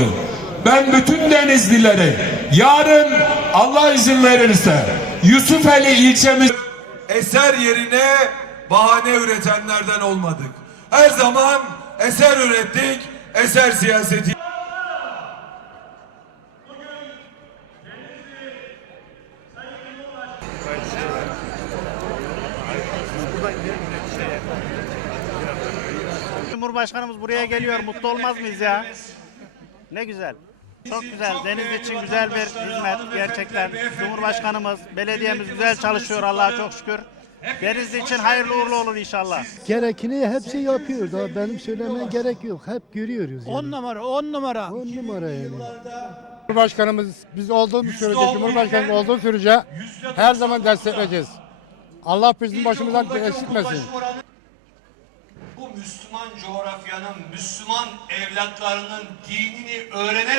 yapıldı. Ben bütün Denizlilere yarın Allah izin verirse Yusufeli ilçemiz eser yerine bahane üretenlerden olmadık. Her zaman eser ürettik, eser siyaseti Cumhurbaşkanımız buraya geliyor. Mutlu olmaz mıyız ya? Ne güzel. Çok güzel. Deniz için güzel bir hizmet gerçekten. Cumhurbaşkanımız, belediyemiz güzel çalışıyor Allah'a çok şükür. Denizli için hayırlı uğurlu olur inşallah. Gerekini hepsi yapıyor. Daha benim söylemeye gerek yok. Hep görüyoruz. Yani. 10 numara, 10 numara. On numara yani. Cumhurbaşkanımız biz olduğumuz sürece, Cumhurbaşkanımız olduğu sürece her zaman destekleyeceğiz. Allah bizim başımızdan eksiltmesin. Bu Müslüman coğrafyanın, Müslüman evlatlarının dinini öğrenerek